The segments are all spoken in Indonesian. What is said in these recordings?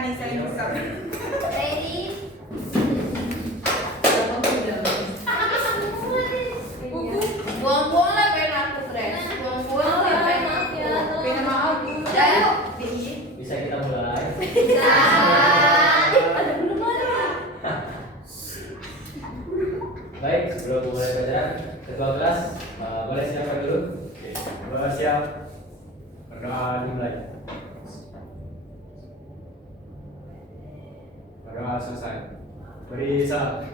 nih sensor. Ready? Buang-buang lah pena aku, Tres. Buang-buang lah pena aku. Pena maaf. Ayo. Bisa kita mulai? Baik, sebelum mulai pelajaran ketua kelas, boleh siapkan dulu? Oke, boleh siap. Berdoa dimulai. Berdoa selesai. Beri salam.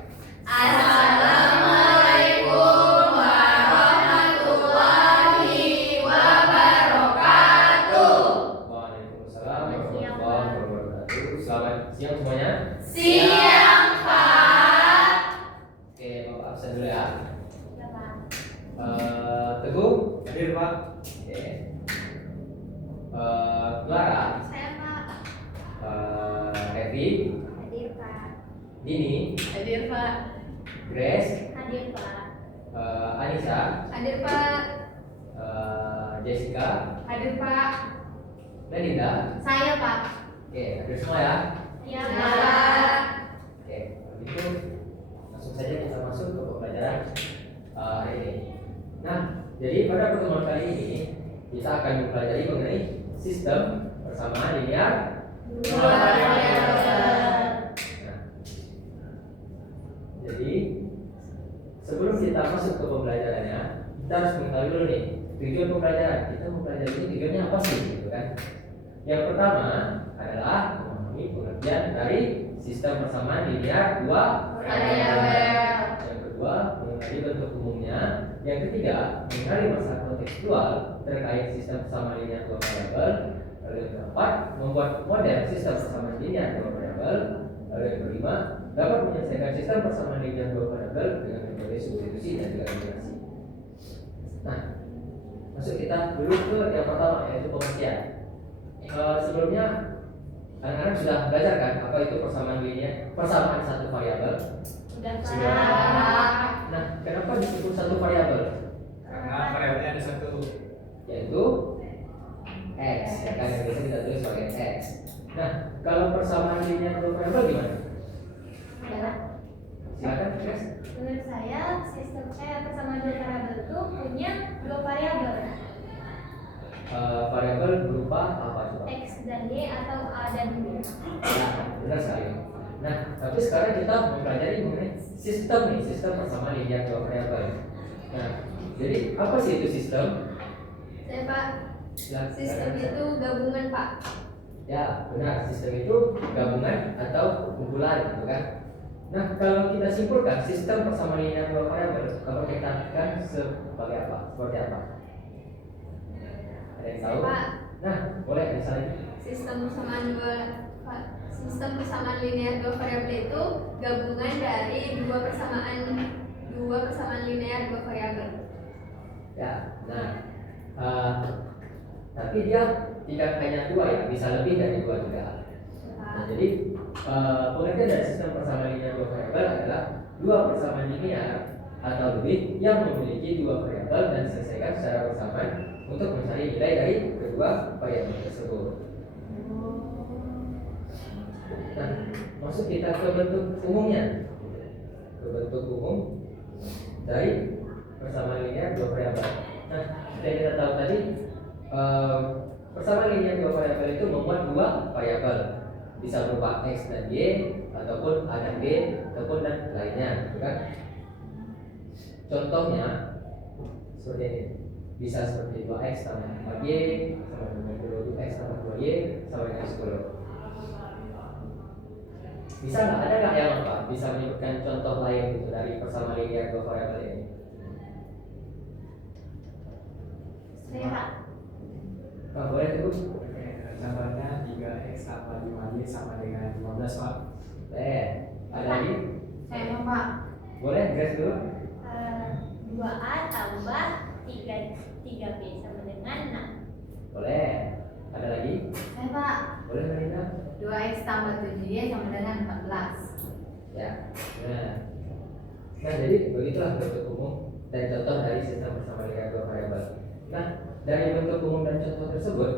Assalamualaikum warahmatullahi wabarakatuh. Waalaikumsalam warahmatullahi wabarakatuh. Selamat siang semuanya. Siang, Pak. Oke, Bapak absen dulu ya. Ya, Pak. Teguh, hadir Pak. Oke. Clara, Saya, Pak. Evi, Hadir, Pak. Dini, Hadir, Pak. Grace, Hadir, Pak. Anissa, Hadir, Pak. Jessica, Hadir, Pak. Melinda. Saya, Pak. Oke, hadir semua ya. Ya, Pak. Oke, kalau gitu langsung saja kita masuk ke pembelajaran hari ini. Nah, jadi pada pertemuan kali ini kita akan mempelajari mengenai sistem persamaan linear Dua variabel. Nah, jadi sebelum kita masuk ke pembelajarannya, kita harus mengetahui dulu nih tujuan pembelajaran. Kita mempelajari ini tujuannya apa sih, gitu kan? Yang pertama adalah memahami pengertian dari sistem persamaan linear dua Variabel. Yang kedua, mengenali bentuk umumnya. Yang ketiga, mengenali masalah kontekstual terkait sistem persamaan linear dua variabel. Lalu yang keempat, membuat model sistem persamaan linear dua variabel. Lalu yang kelima, dapat menyelesaikan sistem persamaan linear dua variabel dengan metode substitusi dan juga eliminasi. Nah, masuk kita dulu ke yang pertama, yaitu pengertian. Sebelumnya anak-anak sudah belajar kan apa itu persamaan linear, persamaan satu variabel. Sudah, Sudah. Pak. Nah, kenapa disebut satu variabel? Karena variabelnya ada satu. Yaitu x, ya kan, yang biasa kita tulis sebagai x. Nah, kalau persamaan linear dua variabel gimana? Ya. Silakan, Chris. Menurut saya, sistem persamaan dua variabel itu punya dua variabel, Variabel berupa apa coba? x dan y atau a dan b. Nah, benar sekali. Nah, tapi sekarang kita mempelajari mengenai sistem nih, sistem persamaan linear dua variabel. Nah, jadi apa sih itu sistem? Saya, Pak, Silakan. sistem itu gabungan, Pak. Ya, benar. Sistem itu gabungan atau kumpulan, gitu kan? Nah, kalau kita simpulkan sistem persamaan linear dua variabel, dapat kita katakan sebagai apa? Seperti apa? Ada yang tahu? Pak, Nah, boleh misalnya. sistem persamaan linear dua variabel itu gabungan dari dua persamaan linear dua variabel. Ya, nah, tapi dia tidak hanya dua ya, bisa lebih dari dua juga. Nah, jadi pengertian dari sistem persamaan linear dua variabel adalah dua persamaan linear atau lebih yang memiliki dua variabel dan diselesaikan secara bersamaan untuk mencari nilai dari kedua variabel tersebut. Nah, masuk kita ke bentuk umumnya. Ke bentuk umum dari persamaan linear dua variabel. Nah, seperti yang kita tahu tadi, persamaan linear dua variabel itu membuat dua variabel, bisa berupa x dan y, ataupun a dan b, ataupun dan lainnya, gitu kan? Contohnya seperti ini, bisa seperti 2x tambah 4y sama dengan 2x tambah 2y sama dengan 10. Bisa nggak, ada nggak yang apa bisa menyebutkan contoh lain gitu dari persamaan linear dua variabel ini? Saya, Pak. Boleh tuh. Contohnya 3x tambah 5y sama dengan 15, Pak. Ada lagi? Saya, Pak. Boleh, Grace dulu. 2a tambah 3b sama dengan 6. Boleh. Ada lagi? Saya, Pak. Boleh, Melinda? 2x tambah 7y sama dengan 14. Ya. Nah, jadi begitulah bentuk umum dan contoh dari sistem persamaan linear dua variabel. Nah, dari bentuk umum dan contoh tersebut,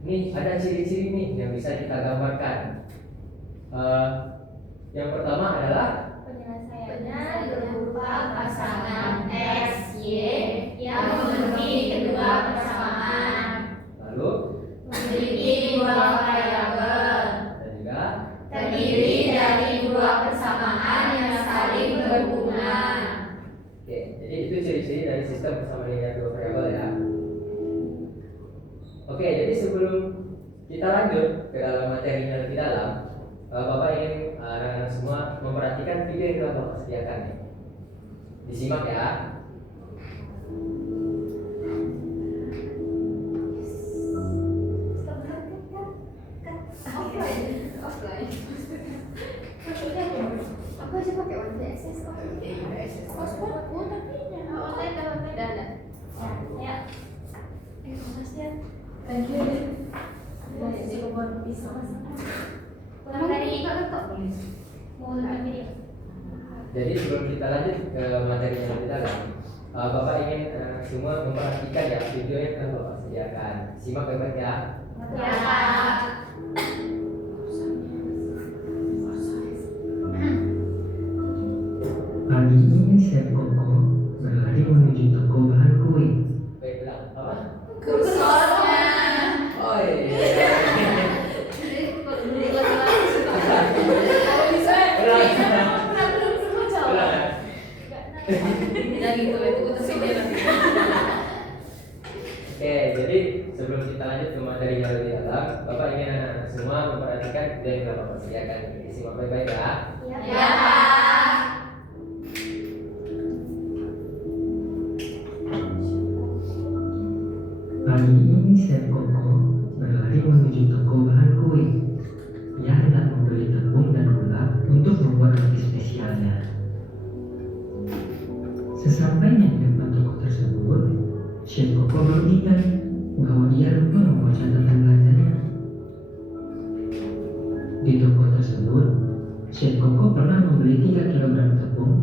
nih ada ciri-ciri nih yang bisa kita gambarkan. Yang pertama adalah Penyelesaiannya berupa pasangan X, Y yang memenuhi kedua persamaan, lalu memiliki dua variabel, dan juga terdiri dari dua persamaan yang saling berhubungan. oke. Jadi itu ciri-ciri dari sistem persamaan linear dua variabel ya. Oke, jadi sebelum kita lanjut ke dalam materinya lebih dalam, Bapak ingin anak-anak semua memperhatikan video yang telah Bapak sediakan nih. Disimak ya. Offline. Aku aja pakai One SS. Thank you. Jadi sebelum kita lanjut ke materi yang lebih dalam, Bapak ingin semua memperhatikan ya video yang telah Bapak sediakan. Simak baik-baik ya. Pagi ini Chef Koko berlari menuju toko bahan kue. Baik bilang apa? Kursornya. Oh iya. Kalau bisa, Ulang. belum jawab. Ulang ya. Tidak gitu, itu tersedia nanti. Oke, jadi sebelum kita lanjut ke materi yang lebih dalam, Bapak ingin anak-anak semua memperhatikan video yang telah Bapak sediakan. Simak baik-baik ya. Ya, Pak. Pagi ini Chef Koko berlari menuju toko bahan kue. Ia hendak membeli tepung dan gula untuk membuat roti spesialnya. Sesampainya di depan toko tersebut, Chef Koko baru ingat bahwa ia lupa membawa catatan belanjanya. Di toko tersebut, Chef Koko pernah membeli 3 kg tepung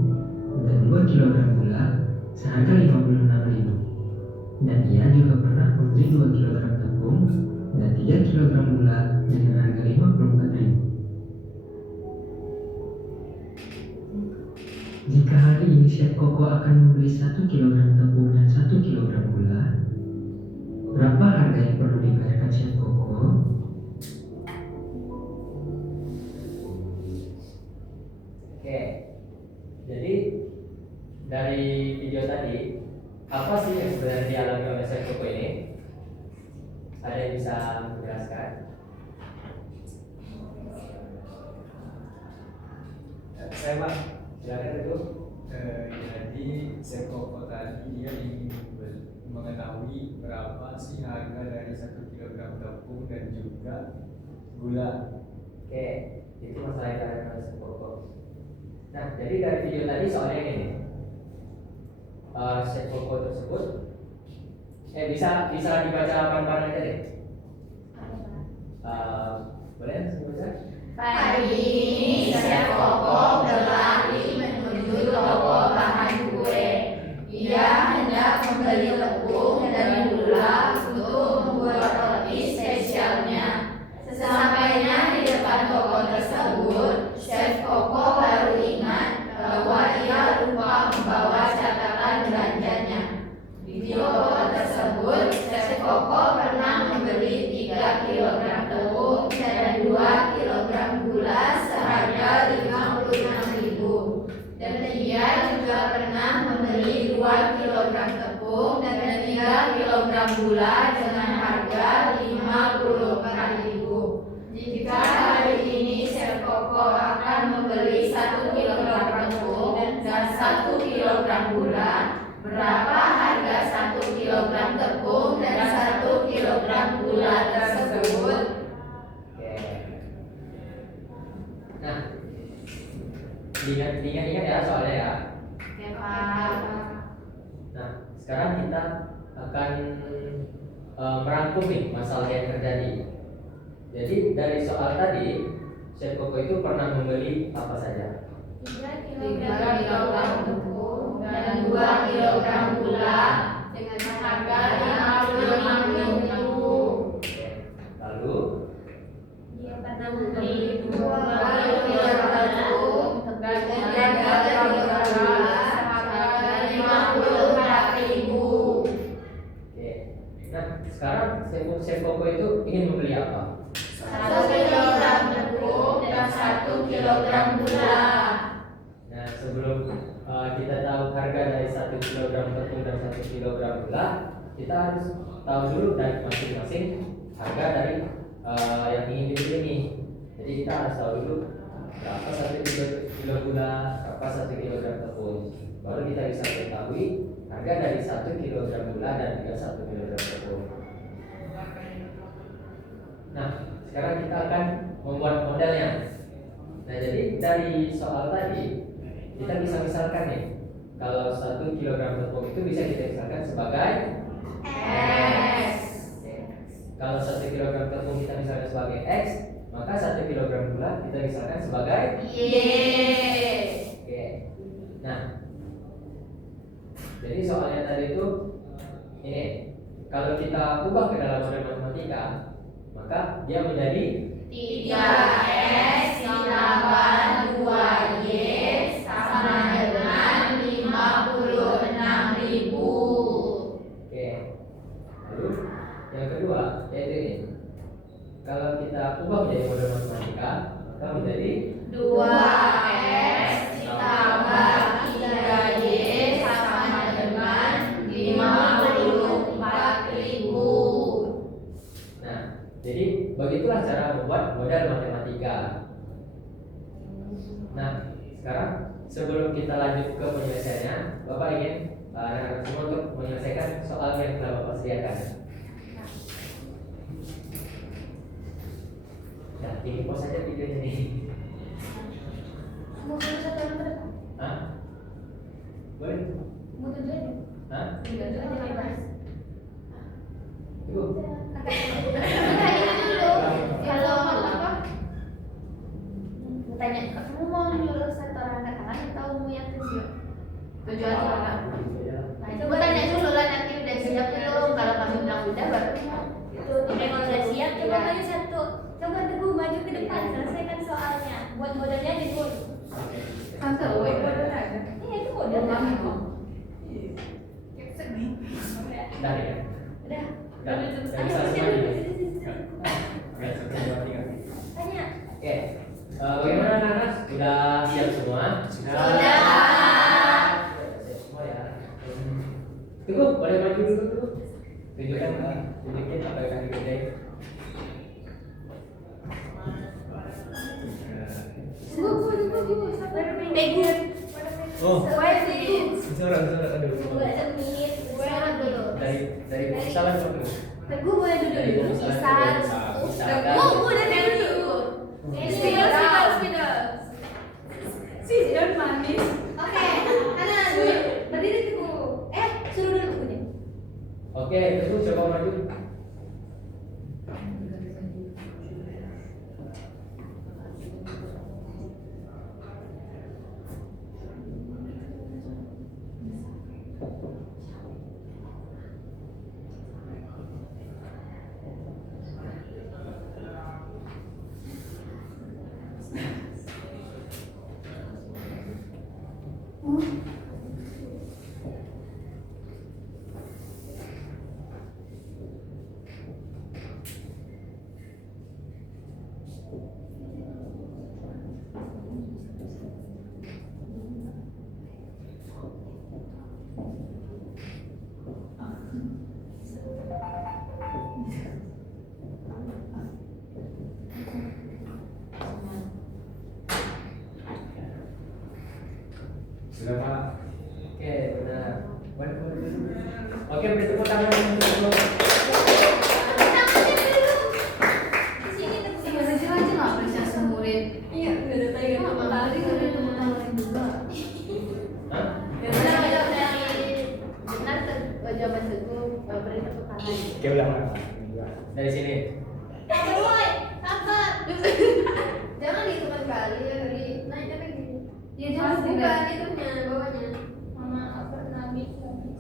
dan 2 kg gula seharga 56.000. Dan ia juga pernah membeli 2 kg tepung dan 3 kg gula dengan harga 54.000. Jika hari ini Chef Koko akan membeli 1 kg tepung dan 1 kg gula, berapa harga yang perlu dibayarkan Chef Koko? Oke. Jadi dari video tadi, apa sih yang sebenarnya dialami oleh Chef Koko ini? Ada yang bisa menjelaskan? Saya Pak, Silakan itu. jadi Chef Koko tadi dia ingin mengetahui berapa sih harga dari 1 kg tepung dan juga gula. Oke, itu masalah yang dialami oleh Chef Koko. Nah, jadi dari video tadi soalnya ini, Chef Koko tersebut, bisa dibaca bareng-bareng aja deh. Boleh dibaca? Pagi ini Chef Koko berlari menuju toko bahan kue. Ia hendak membeli tepung dan gula untuk membuat roti spesialnya. Sesampainya di depan toko tersebut, Chef Koko baru ingat bahwa ia lupa membawa catatan belanjanya. Di toko tersebut, Chef Koko pernah membeli 3 kg tepung dan 2 kg gula seharga 56.000. Dan ia juga pernah membeli 2 kg tepung dan 3 kg gula dengan harga 54.000. Jika hari ini Chef Koko akan membeli 1 kg tepung dan 1 kg gula, berapa harga 1 kg tepung dan 1 kg gula tersebut? Oke. Nah, ingat ya soalnya ya. Oke, Pak. Nah, sekarang kita akan merangkum nih masalah yang terjadi. Jadi dari soal tadi, Chef Koko itu pernah membeli apa saja? 3 kg tepung dan 2 kg gula dengan harga 56.000. Oke. Lalu Dia 6.000 kilogram tepung dan 3 kilogram gula seharga 54.000. Oke. Nah, sekarang Chef Koko itu ingin membeli apa? 1 kilogram tepung dan 1 kilogram gula. Nah, sebelum kita tahu harga dari 1 kilogram tepung dan 1 kilogram gula, kita harus tahu dulu dari masing-masing harga dari yang ingin dibeli ini. Jadi kita harus tahu dulu berapa 1 kilo gula, berapa 1 kilogram tepung. Baru kita bisa mengetahui harga dari 1 kilogram gula dan juga 1 kilogram tepung. Nah, sekarang kita akan membuat modelnya. Nah, jadi dari soal tadi kita bisa misalkan nih, kalau 1 kilogram tepung itu bisa kita misalkan sebagai X. Kalau 1 kilogram tepung kita misalkan sebagai X, maka 1 kilogram gula kita misalkan sebagai Y. Oke. Nah, jadi soalnya tadi itu ini, kalau kita ubah ke dalam model matematika, maka dia menjadi 3X ditambah 2Y sama dengan 56.000. Oke. Lalu yang kedua yaitu ini. Kalau kita ubah menjadi model matematika, maka menjadi 2X ditambah 3Y sama dengan 54.000. Nah, jadi begitulah cara membuat model matematika. Nah, sekarang sebelum kita lanjut ke penyelesaiannya, Bapak ingin anak-anak semua untuk menyelesaikan soal yang telah Bapak sediakan. Nah, ini pos saja videonya nih. Mau tulis satu yang berapa? Hah? Boleh? Mau tulis aja? Hah? Tulis aja bebas. Ibu? Tanya dulu. Kalau apa? Tanya, kamu mau nyuruh satu orang angkat tangan atau mau yang tujuh? Tujuh aja orang. Nah, coba tanya dulu lah, nanti udah siap belum? Kalau kamu bilang udah, baru itu. Memang udah siap, coba maju satu. Coba Teguh maju ke depan, selesaikan soalnya. Buat modelnya di dulu. Tante, wait, udah ada. Iya, itu model. Dah ya? Udah. Dah. Ayo, Bisa sini, semua sini, ini. sini, sini. Oke, 1, 2, 3. Tanya. Oke. Bagaimana anak-anak? Sudah siap semua? Sudah. Siap semua ya. Tunggu, boleh maju dulu tuh. Tunjukkan apa yang akan dikerjain. Tunggu. Teguh. Oh, Wait, Teguh. suara, aduh. Tunggu aja menit. Gue dulu. Dari misalnya dulu. Teguh boleh duduk Dari dulu. misalnya Bisa. dulu. Bisa. Teguh udah dulu. Spidol. Spidol manis. Oke, kanan. Berdiri Teguh. Suruh dulu Teguhnya. Oke, tunggu coba maju. Sudah, Pak. Oke, benar. Oke, beri tepuk tangan untuk Di sini Teguh. Kecil aja nggak apresiasi murid. Iya, udah ada tadi Tadi nggak ada tepuk tangan juga. Hah? Benar jawaban Teguh, beri tepuk tangan. Oke, udah, Pak. Dari sini. Jangan dihitungan kali ya, dari naiknya kayak gini. Ya jangan Bukan itunya, bawahnya. Mama pernah bikin.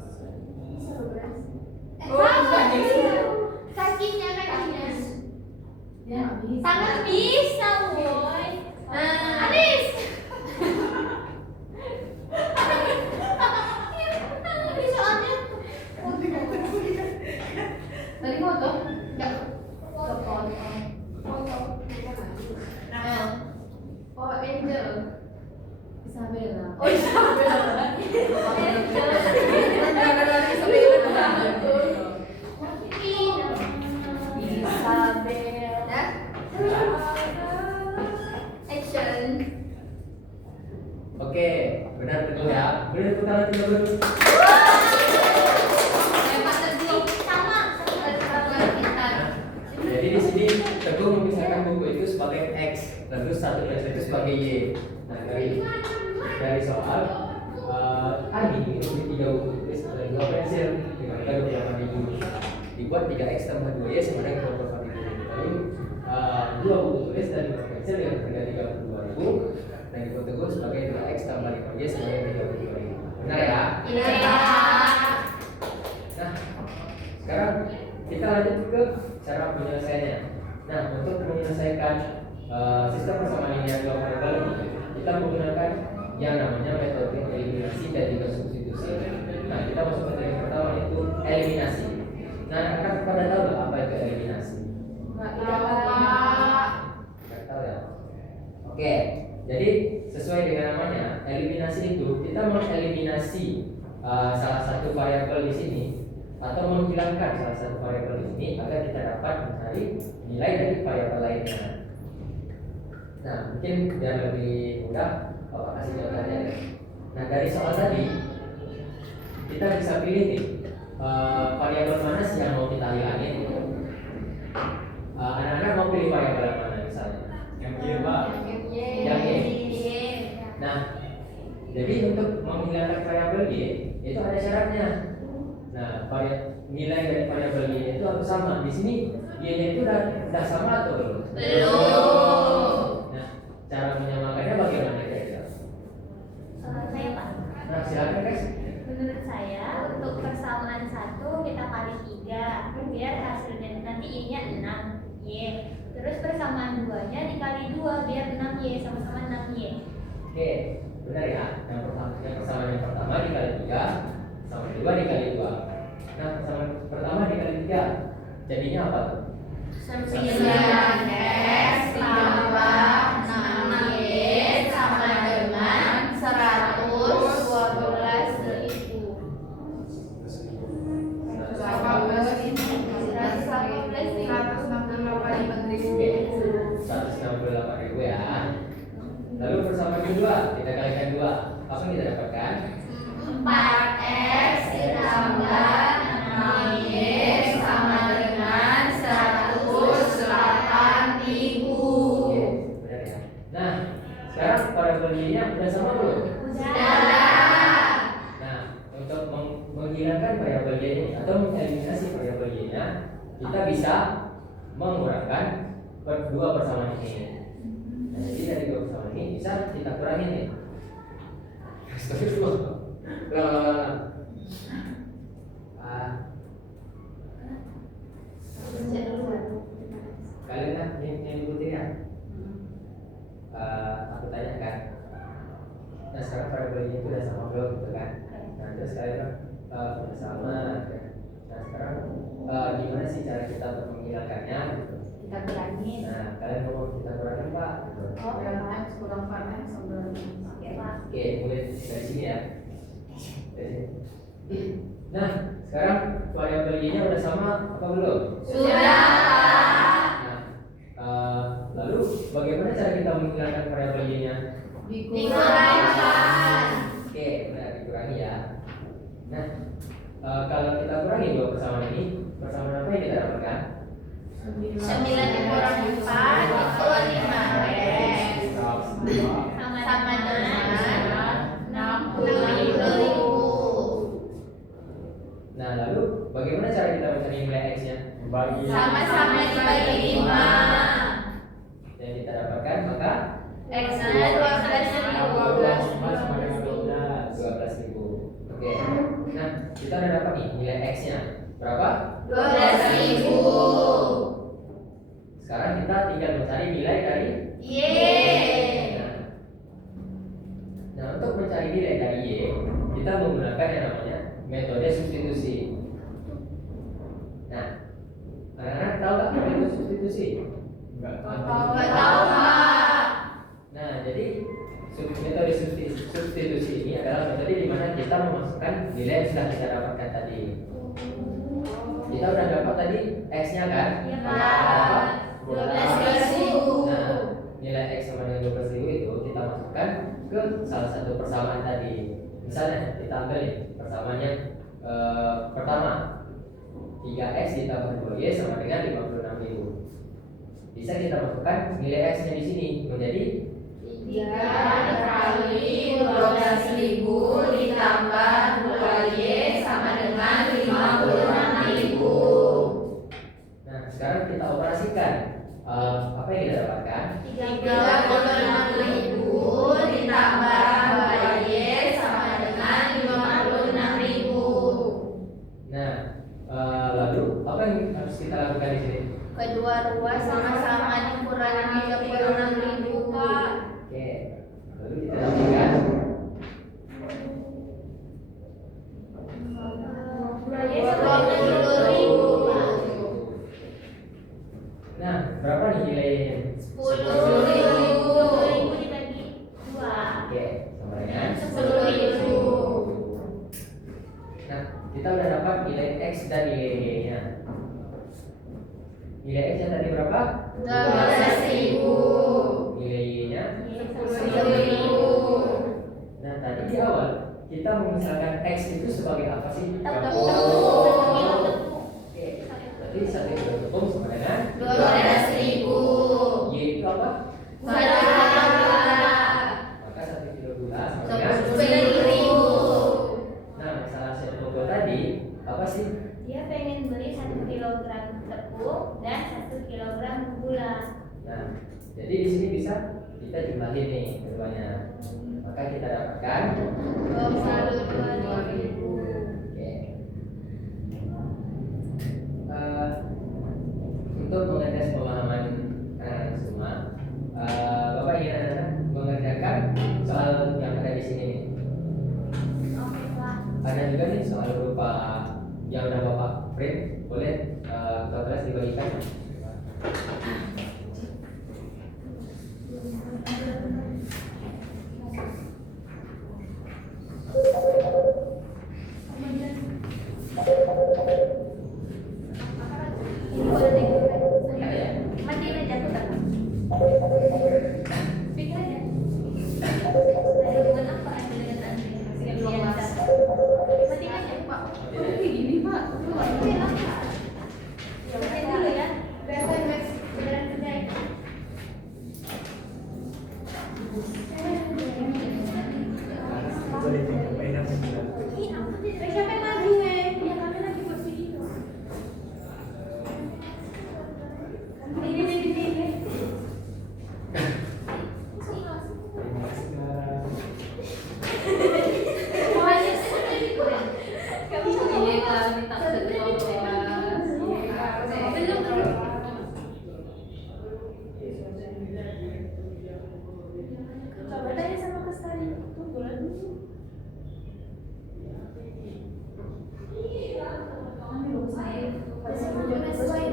Kakinya. Ya habis. Tangan bis. Oh iya, benar. Action. Oke, benar Teguh ya. Boleh tepuk tangan Teguh. Jadi di sini Teguh memisahkan buku itu sebagai X, lalu satu pensil itu sebagai Y. Nah dari soal Ani memiliki 3 buku tulis dan 2 pensil dengan harga 25.000. Dibuat 3X tambah 2Y sama dengan 25.000. Lalu 2 buku tulis dan 5 pensil dengan harga 32.000 dan dibuat Teguh sebagai 2X tambah 5Y sama dengan 32.000. Benar ya? Iya. Nah, sekarang kita lanjut ke cara penyelesaiannya. Nah, untuk menyelesaikan sistem persamaan linear dua variabel ini, kita menggunakan yang namanya metode eliminasi dan juga substitusi. Nah, kita masuk ke yang pertama yaitu eliminasi. Nah, anak-anak pada tahu nggak apa itu eliminasi? Nggak tahu ya. Oke, jadi sesuai dengan namanya, eliminasi itu kita mengeliminasi salah satu variabel di sini atau menghilangkan salah satu variabel di sini agar kita dapat mencari nilai dari variabel lainnya. Nah, mungkin biar lebih mudah, Bapak kasih contohnya ya. Nah, dari soal tadi kita bisa pilih nih variabel mana sih yang mau kita hilangin. Anak-anak mau pilih variabel yang mana misalnya? Yang Y, Pak. Yang Y. Nah, jadi untuk menghilangkan variabel Y itu ada syaratnya. Nah, nilai dari variabel Y itu harus sama. Di sini Y-nya itu udah sama atau belum? Belum. Nah, cara menyamakannya bagaimana kira-kira? Saya Pak. Nah, silakan guys. Menurut saya untuk persamaan 1 kita kali 3 biar hasilnya nanti Y-nya 6Y. Terus persamaan 2-nya dikali 2 biar 6Y sama-sama 6Y. Oke, benar ya. Yang persamaan yang pertama dikali 3 sama 2 dikali 2. Nah, persamaan pertama dikali 3 jadinya apa tuh? 9X tambah 6Y sama dengan 112.000. 168.000 ya. Lalu persamaan kedua kita kalikan 2. Apa yang kita dapatkan? 4X ditambah 6Y sama dengan 108.000. Oke, benar ya. Nah, sekarang variabel Y-nya udah sama belum? Sudah. Nah, untuk menghilangkan variabel Y ini atau mengeliminasi variabel Y-nya, kita bisa mengurangkan dua persamaan ini. Nah, jadi dari dua persamaan ini bisa kita kurangin nih. Astagfirullah. Kalian kan yang ikutin ya? Aku tanya kan. Nah, sekarang variabel ini udah sama belum gitu kan? Nah, terus kalian udah sama kan? Nah, sekarang gimana sih cara kita untuk menghilangkannya gitu? Kita kurangin. Nah, kalian mau kita kurangin Pak gitu. Oh, X kurang 4X sama. Oke, Pak. Oke, mulai dari sini ya. Dari sini. Nah, sekarang variabel Y-nya udah sama apa belum? Sudah. Nah, lalu bagaimana cara kita menghilangkan variabel Y-nya? Dikurangkan. Oke, benar dikurangi ya. Nah, kalau kita kurangi dua persamaan ini, persamaan apa yang kita dapatkan? 9 dikurangi 4 itu 5X. Sama dengan 60.000. Nah, lalu bagaimana cara kita mencari nilai X-nya? Bagi Sama-sama dibagi 5. Yang kita dapatkan maka X-nya 12.000. 12.000. Oke. Nah, kita udah dapat nih nilai X-nya. Berapa? 12.000. Sekarang kita tinggal mencari nilai dari Y. Nah, untuk mencari nilai dari Y, kita menggunakan yang namanya metode substitusi. Nah, anak-anak tahu nggak metode substitusi? enggak Nggak tahu, Pak. Nah, jadi metode substitusi kita memasukkan nilai yang sudah kita dapatkan tadi. Kita udah dapat tadi X-nya kan? Iya, Berapa? 12.000. Nah, nilai X sama dengan 12.000 itu kita masukkan ke salah satu persamaan tadi. Misalnya kita ambil nih persamaannya pertama 3X ditambah 2Y sama dengan 56.000. Bisa kita masukkan nilai X-nya di sini menjadi 3 kali 12.000 ditambah 2Y sama dengan 56.000. Nah, sekarang kita operasikan. Apa yang kita dapatkan? 36.000 ditambah 2Y sama dengan 56.000. Nah, lalu apa yang harus kita lakukan di sini? Kedua ruas sama-sama dikurangi 36.000, Pak. Oke, lalu kita lakukan. Nah, berapa nih nilainya? 10.000. 10.000 dibagi 2. Oke, sama dengan 10.000. Nah, kita udah dapat nilai X dan nilai Y-nya. Nilai X nya tadi berapa? 12.000. Nilai Y-nya. 10.000. Nah, tadi di awal kita memisahkan X itu sebagai apa sih? Tepung. Oke, berarti 1 kilo tepung sama dengan 12.000. Y itu apa? Gula. Maka 1 kilo gula sama dengan 10.000. Nah, masalah set toko tadi apa sih? Dia pengen beli 1 kilogram tepung dan 1 kilogram gula. Nah, jadi di sini bisa kita jumlahin nih keduanya. Maka kita dapatkan 22.000. oke. Untuk mengetes pemahaman anak-anak semua, Bapak ingin anak-anak mengerjakan soal yang ada di sini nih. Oke, Pak. Ada juga nih soal berupa yang udah Bapak print, boleh kelas dibagikan. Ini boleh dibuka. Ada ya? Matiin aja tuh, Kak. Pikir aja. Ada hubungan apa Anda dengan Andre? Matiin aja, Pak. Gini, Pak. Matiin apa? Matiin dulu ya. Beneran kerjain. Boleh dicobain apa? Siapa yang maju, ya kami lagi buat video. Ini. Coba tanya sama Kestari. Tuh, boleh dulu.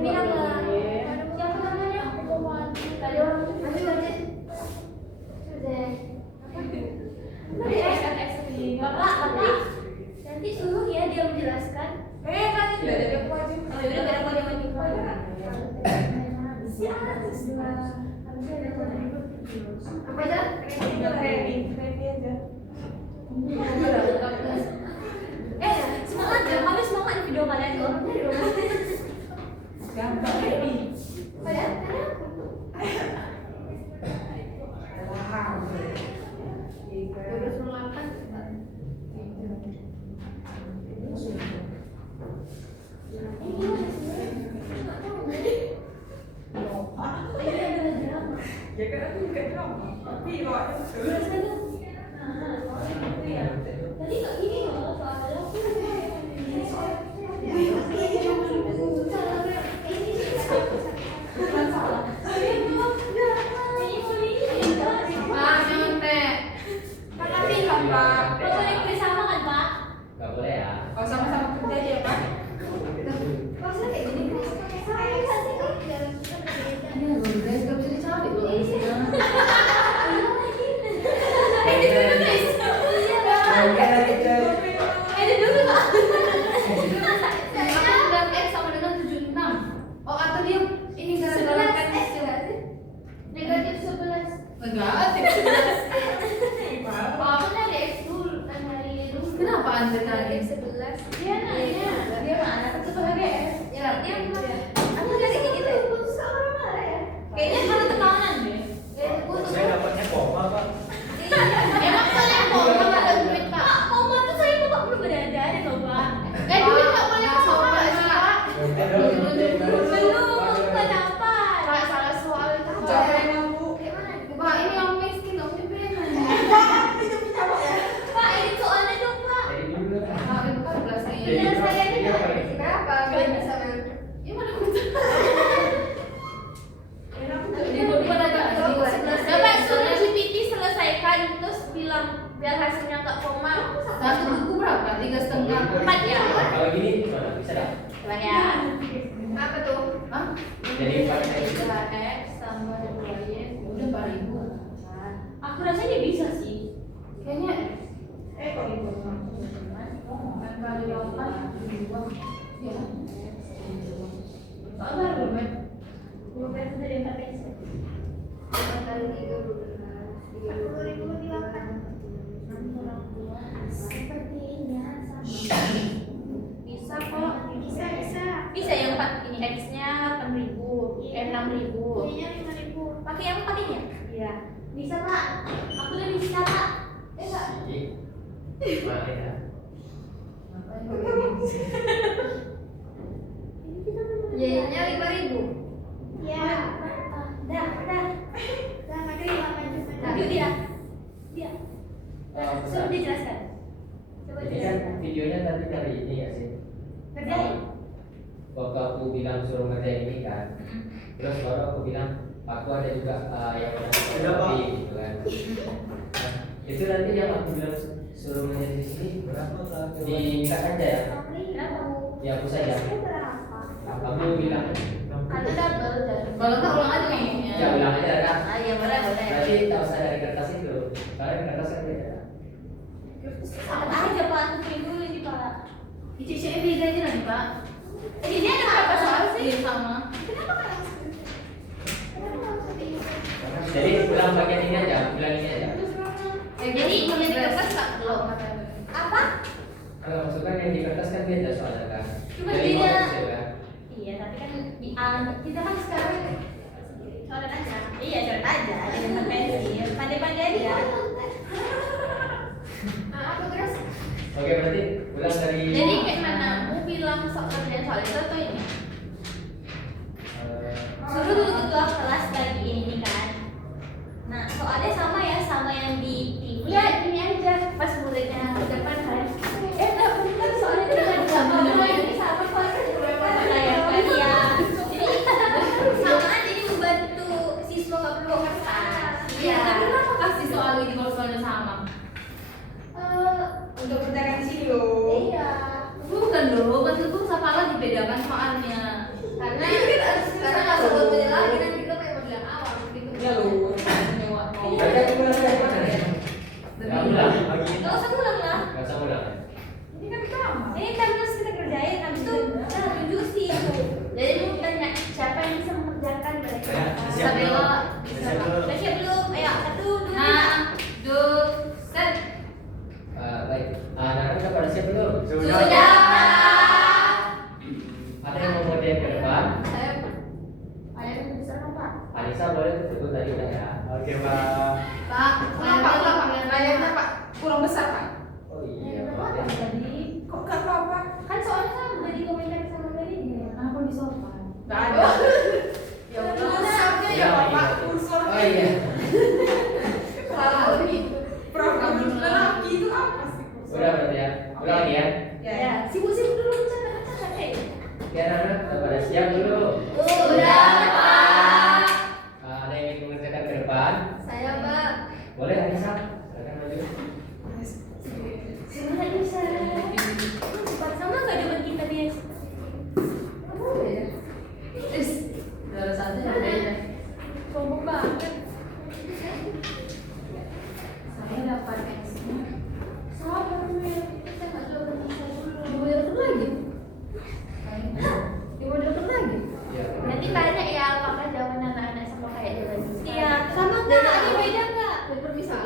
Bilang lah. Siapa namanya? Tadi orang itu aja. Bapak. Nanti suruh ya dia menjelaskan. Kan Iya. jadi aku aja. Oh, yaudah biar aku aja maju. Apa aja? Semangat ya, kami semangat di video kalian tuh. Gampang ini. Padahal Ya kan aku juga drama. Tapi kok tadi nggak gini loh soalnya. Pak, nyontek. Kan latihan, Pak. Kalau boleh gue sama kan, Pak? Gak boleh ya. Kalau sama-sama kerja aja, Pak. Maksudnya kayak gini, guys. Saya kan sih kan Iya, loh, guys, gak bisa dicari loh. Oke, lanjut. Enggak, teks 11. Kalau aku dari X dulu, kan dari dulu. Kenapa Andre Dari tadi? X 11? Dia nanya, dia mana? Itu KBS. Ya, Dia iya. aku dari gitu. Sama mana ya? Kayaknya karena tekanan deh. Saya dapatnya koma pak. Emang kalian mau ada duit Pak? Pak, koma tuh saya bapak belum ada loh Pak. Duit nggak boleh ke koma nggak sih Pak? Belum, aku nggak dapat. Pak, salah soal itu Pak. Kayak mana? Pak, ini yang miskin nggak punya pena. Pak, ini soalnya dong Pak. Jadi dulu lah. Pak, itu kan belas nih. Jadi Iya, saya ini berapa nggak ini? berapa? Kalian bisa main. Ini mana kunci? Ini bukan ada Bapak suruh GPT selesaikan terus bilang biar hasilnya nggak koma. Satu buku berapa? 3,5. 4 ya. Kalau gini gimana? Bisa dah. Coba ya. Apa tuh? Hah? Jadi 4x. 3x tambah 2y. Udah 4.000. Aku rasanya bisa sih. Kayaknya Kok gitu? kali 8 2. Ya. Soal baru kan? 2 x dari 4x. 4 kali 3 Sepertinya sama. Bisa kok. Bisa yang 4 ini X-nya 8.000, 6.000. Ininya 5.000. Pakai yang pakainya? Iya. Bisa Pak. Aku udah bisa Pak. Pak. Jadi, mana ya? Y-nya 5.000. Ya. Dah. Dah maju. Lanjut dia. Dia. Oh, Suruh bentar. dijelaskan. Coba Ini kan dijelaskan. videonya tadi dari ini ya sih. Kerjain. Waktu aku bilang suruh ngerjain ini kan, terus baru aku bilang aku ada juga yang udah Sudah, Pak. gitu kan. Nah, itu nanti yang aku bilang suruh ngerjain di sini Berapa kak? diminta aja ya. Kenapa? Ya aku saja. Kamu bilang, Karena double dan Kalau enggak ulang aja kayaknya. ya bilang aja kan. iya boleh. Nanti tak usah dari kertas itu, karena kertas kan beda. Saat aja Pak, aku print dulu nih Pak. Cici beda aja nanti Pak. Ini ada berapa soal sih? Iya sama. Jadi ulang bagian ini aja, bilang ini aja. Jadi kalau di kertas nggak perlu. Apa? Kalau masukkan yang di kertas kan beda soalnya kan. Cuma Jadi beda. mau kecil kan. Iya, tapi kan di kita kan sekarang coret aja. Iya, coret aja. Jangan pensil. Pandai-pandai aja. Aku terus. Oke berarti ulang dari. Jadi kayak mana? Mau bilang kerjaan soal itu atau ini? Suruh dulu ketua kelas lagi ini kan. Nah, soalnya sama yang di TV. Ya, ini aja pas muridnya ke depan kan. Enggak benar soalnya tidak sama ini sama soalnya kayak ya. Jadi sama jadi membantu siswa nggak perlu kertas. Iya. Tapi kenapa kasih soal ini kalau soalnya sama? Untuk berdagang di sini loh. Iya. Bukan dong, kan itu sapalah dibedakan soalnya. Karena Karena nggak sebut beda lagi nanti kita kayak modelan awal gitu. Ya lu. Berarti aku ulang dari mana ya? Nggak ulang. nggak usah ulang lah. Nggak usah ulang. Ini kan sama. Ini kan terus kita kerjain, habis itu kita tunjuk sih itu. Jadi lu tanya siapa yang bisa mengerjakan mereka. Ya, siap Sabella belum? bisa Siap Pak. belum? Udah siap belum? Ayo, 1, 2, Nah, do, set. Baik. Anak-anak udah pada siap belum? Sudah. Ada yang mau model ke depan? Saya Ada yang bisa Pak? Anissa boleh tutup tadi udah ya. Oke pak. Pak, layarnya Pak kurang besar Pak. Oh iya. Apa Pak. tadi? Kok nggak apa-apa? Kan soalnya sama udah dikomentari sama tadi. Kenapa di sofa? Nggak ada. Ya Udah. kursornya ya Iya, Bapak, iya. kursornya. Oh iya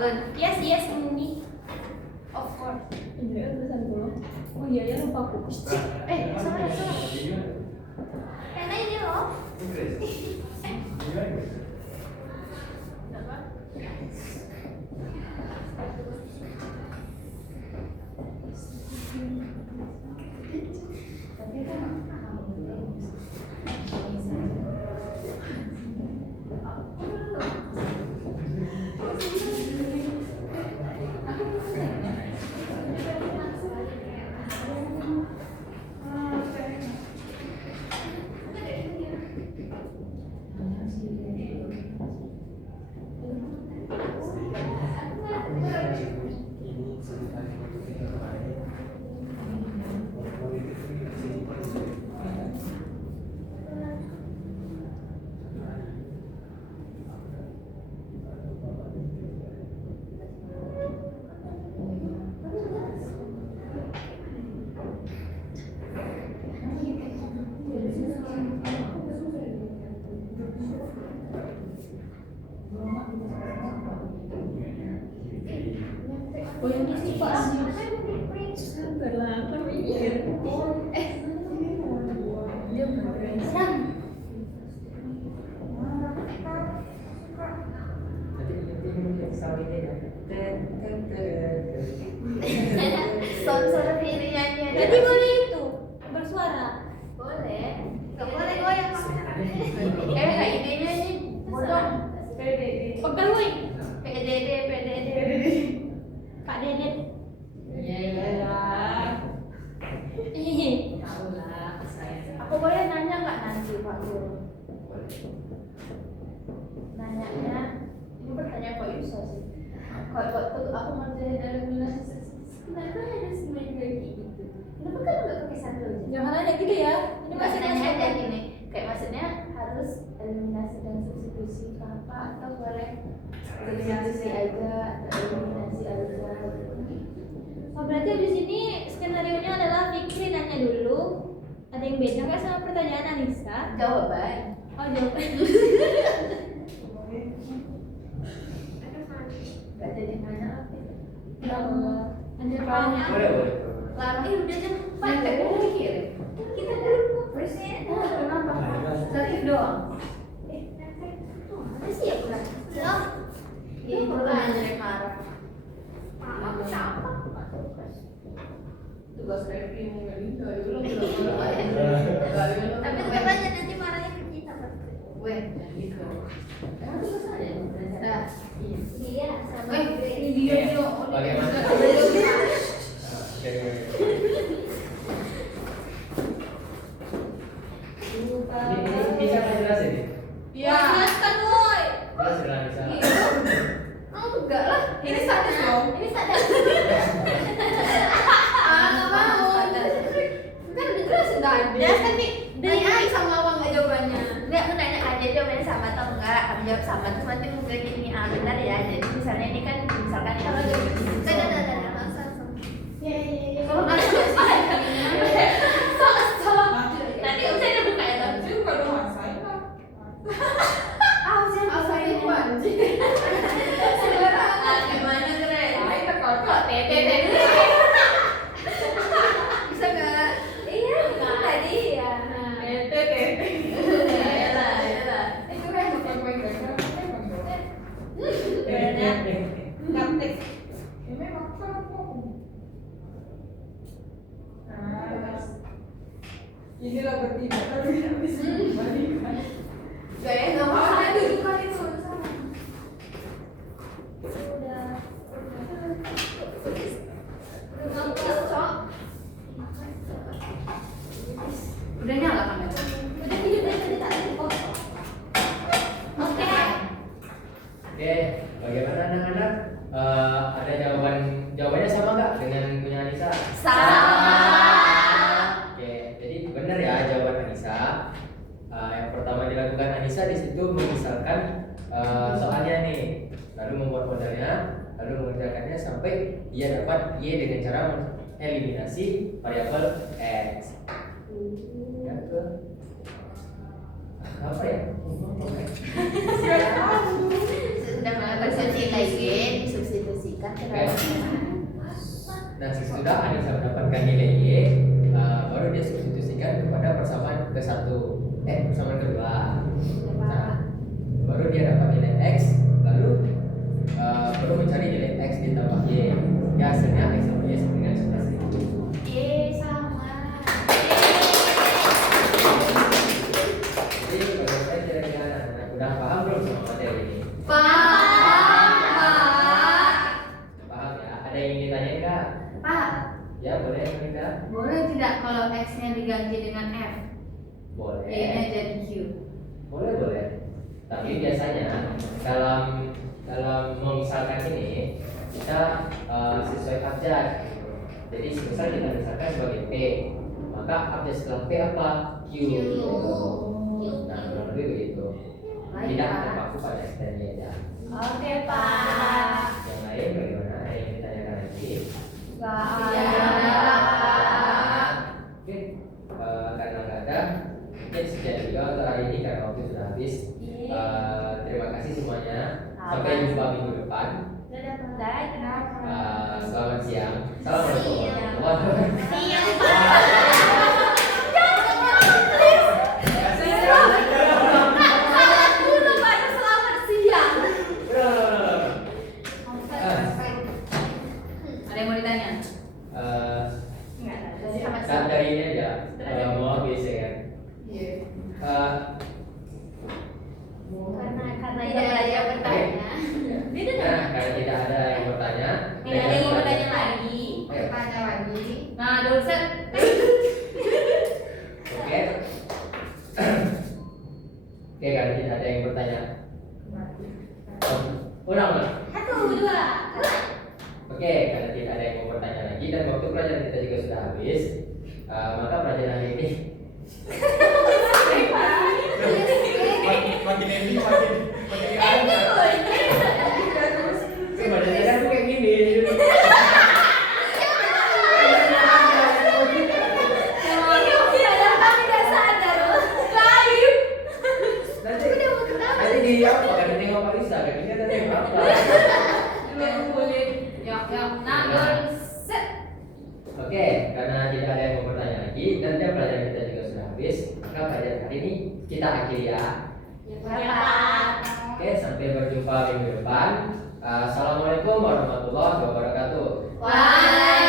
Lun. Yes, Mumi. Of course. Indra tulisan dulu. Oh iya ya lupa aku. Sama. Karena ini loh. Oh yang ini sih Pak. Berlapan ini. Dia bergerak. Sound pilihannya. Jadi boleh itu bersuara. Boleh. Gak boleh goyang. Idenya ini bodoh. Pegang woi. PDD. Kak Dedet. Aku boleh nanya nggak nanti Pak Guru? Nanyanya, ini pertanyaan kok Yusa sih. Waktu aku ngerjain eliminasi, kenapa harus main kayak gitu? Kenapa kan nggak pakai satu aja? Jangan nanya gitu ya. Ini masih Maksudnya aja gini, kayak maksudnya harus eliminasi dan substitusi apa atau boleh eliminasi aja atau eliminasi aja? Oh berarti di sini skenario nya adalah Fikri nanya dulu. Ada yang beda nggak sama pertanyaan Anissa? Jawaban. Oh jawaban. Gak jadi nanya apa? Lanjut Soalnya Boleh. lama udah jam 4 gak boleh mikir. Kita belum bersih. Kenapa? Sakit doang. Ada sih ya bukan. Loh. Ya itu kan dari marah. Mama siapa? Tugas review nggak Tapi tetap aja nanti marahnya ke kita pasti. Weh, gitu. Emang tugas ada? Nah, Iya, sama weh, ini dia. Bagaimana? Ini bisa jelasin nih. Iya. Jelaskan woi. Jelas bisa. Oh, enggak lah. Ini sadar dong. Ini sadar. Nggak mau. Kan udah jelasin tadi. Jelaskan nih. Nanya aja sama Awang nggak jawabannya. Enggak, lu nanya aja jawabannya sama atau enggak. Kamu jawab sama terus nanti mungkin ini benar ya. Jadi misalnya ini kan misalkan kalau ada langsung. Iya. Kalau nggak ada nggak sih? Nanti usai udah buka ya Tom. Asal itu anjing. Gimana keren? Kok tete bisa nggak? Iya, bukan tadi ya. Iyalah. Itu kan bukan poin Inilah bertindak tapi tidak bisa dikembalikan. Gak ya, nggak mau ada tujuan itu sama. Udah nyala kamera. Udah video dari tadi tak ada kok. Oke. Oke, bagaimana anak-anak? Ada jawabannya sama nggak dengan punya Anissa? Sama. Oke, jadi benar ya jawaban Anissa. Yang pertama dilakukan Anissa di situ misalkan soalnya nih, lalu membuat modelnya, lalu mengerjakannya sampai ia dapat Y dengan cara mengeliminasi variabel X. Ya, ke apa ya? Sudah melakukan substitusi lagi, substitusi Nah, sesudah Anissa mendapatkan nilai Y, baru dia substitusikan kepada persamaan persamaan kedua. Nah, baru dia dapat nilai X, lalu baru mencari nilai X ditambah Y. Ya, hasilnya X sama Y sama dengan 11.000. Sama. Jadi bagaimana kira-kira anak-anak udah paham belum sama materi ini? Paham. Paham ya? Ada yang ingin ditanyain nggak? Pak, Ya boleh Anissa. boleh tidak kalau X-nya diganti dengan F? Boleh. Y-nya jadi Q. Boleh. Tapi biasanya dalam memisalkan ini kita sesuai abjad. Jadi misal kita misalkan sebagai P, maka abjad setelah P apa? Q. Nah, kurang lebih begitu. Tidak terpaku pada X dan Y aja. Oke, Pak. Yang lain bagaimana? Ada yang ditanyakan lagi? Oke, karena nggak ada, mungkin sekian juga untuk hari ini karena waktu sudah habis. Terima kasih semuanya. Sampai jumpa minggu depan. Dadah, Pak. Selamat siang. Assalamualaikum warahmatullahi wabarakatuh. Siang, Pak. Ada yang mau ditanya? Saat dari ini aja mau habis ya kan. Iya. Karena Tidak ada yang bertanya. Karena tidak ada yang bertanya. Tidak ada yang mau bertanya lagi. Oke. Tanya lagi. Nah, dosen. Oke. Oke, karena tidak ada yang bertanya. Ulang. Satu, dua. Oke, karena tidak ada yang mau bertanya lagi dan waktu pelajaran kita juga sudah habis, maka pelajaran hari ini makin ini makin pelajaran kayak gini. Nanti di apa? Kan tengok Pak Lisa, kan ini ada yang apa? Nah, dosen. Oke, karena tidak ada yang mau bertanya lagi dan pelajaran kita juga sudah habis, maka pelajaran hari ini kita akhiri ya. Oke, sampai berjumpa minggu depan. Assalamualaikum warahmatullahi wabarakatuh. Waalaikumsalam.